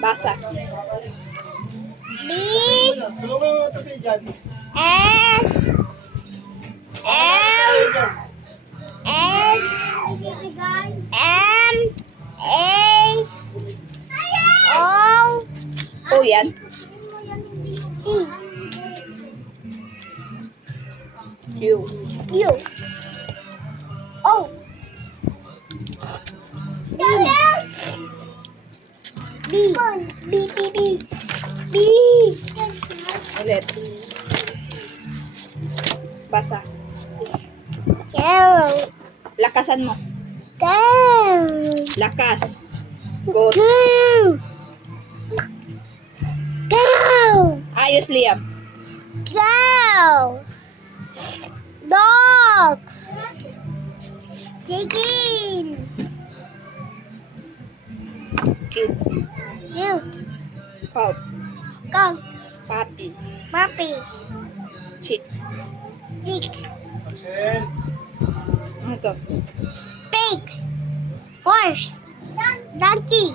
Basa. B S M X M A O O yan. C U. U O B B B B B Ulit. Basa. Go Lakasan mo. Go Lakas. Go. Go Go Ayos, Liam. Go Dog Chicken Kid. You Cow. Go Puppy. Puppy Chick. Chick Ano to? Pig Horse Donkey